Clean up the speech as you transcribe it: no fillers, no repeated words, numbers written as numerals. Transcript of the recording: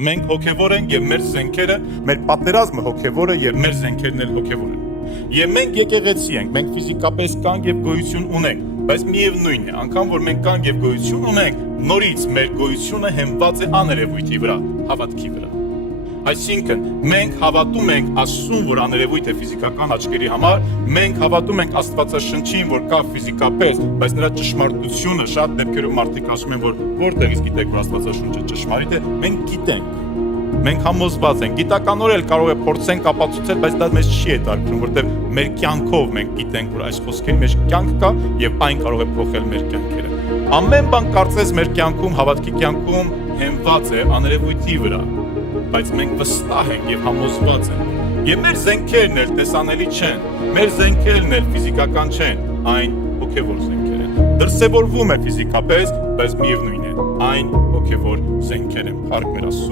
Մենք հոգևոր ենք եւ մեր զենքերը, մեր պատերազմը հոգևոր է եւ մեր զենքերն էլ հոգևոր են։ Եվ մենք եկեղեցի ենք, մենք ֆիզիկապես կանք եւ գոյություն ունենք, բայց միևնույն է, անգամ որ մենք կանք եւ գոյություն ունենք, նորից մեր գոյությունը հենված է աներևույթի վրա, հավատքի վրա։ Այսինքն, մենք հավատում ենք Աստծուն, որ աներևույթ է ֆիզիկական աչքերի համար, մենք հավատում ենք Աստվածաշնչին, որ կա ֆիզիկապես, բայց նրա ճշմարտությունը շատ դեպքերում մարդիկ ասում են, որ որտեղից գիտեք, որ Աստվածաշունչը ճշմարիտ է, մենք գիտենք։ Մենք համոզված ենք, գիտականորեն էլ կարող է փորձենք ապացուցել, բայց դա մեզ չի հետաքրքրում, որտեղ մեր կյանքով մենք գիտենք, որ այս խոսքերի մեջ կյանք կա եւ այն կարող է փոխել մեր կյանքերը։ Ամեն բան կարծես մեր կյանքում, հավատքի կյանքում հենված է աներևույթի վրա, բայց մենք վստահ ենք եւ համոզված ենք։ Եվ մեր զենքերն էլ տեսանելի չեն, մեր զենքերն էլ ֆիզիկական չեն, այն հոգեվոր զենքեր են։ Դրսևորվում է ֆիզիկապես, բայց միևնույն է, այն հոգեվոր զենքեր են։ Փառք մեր Աստծուն։